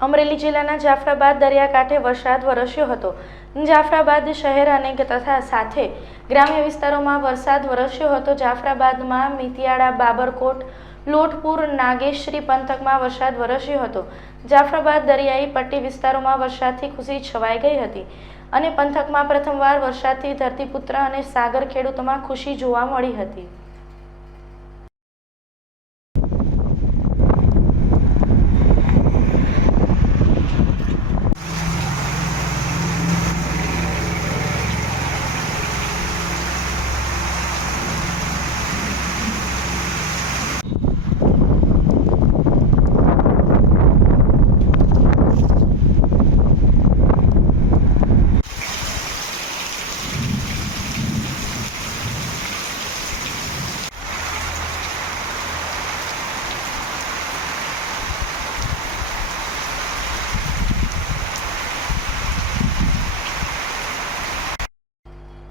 અમરેલી જિલ્લાના જાફરાબાદ દરિયાકાંઠે વરસાદ વરસ્યો હતો. જાફરાબાદ શહેર અને તથા સાથે ગ્રામ્ય વિસ્તારોમાં વરસાદ વરસ્યો હતો. જાફરાબાદમાં મિતિયાળા, બાબરકોટ, લોટપુર, નાગેશ્રી પંથકમાં વરસાદ વરસ્યો હતો. જાફરાબાદ દરિયાઈ પટ્ટી વિસ્તારોમાં વરસાદથી ખુશી છવાઈ ગઈ હતી અને પંથકમાં પ્રથમવાર વરસાદથી ધરતીપુત્ર અને સાગર ખેડૂતોમાં ખુશી જોવા મળી હતી.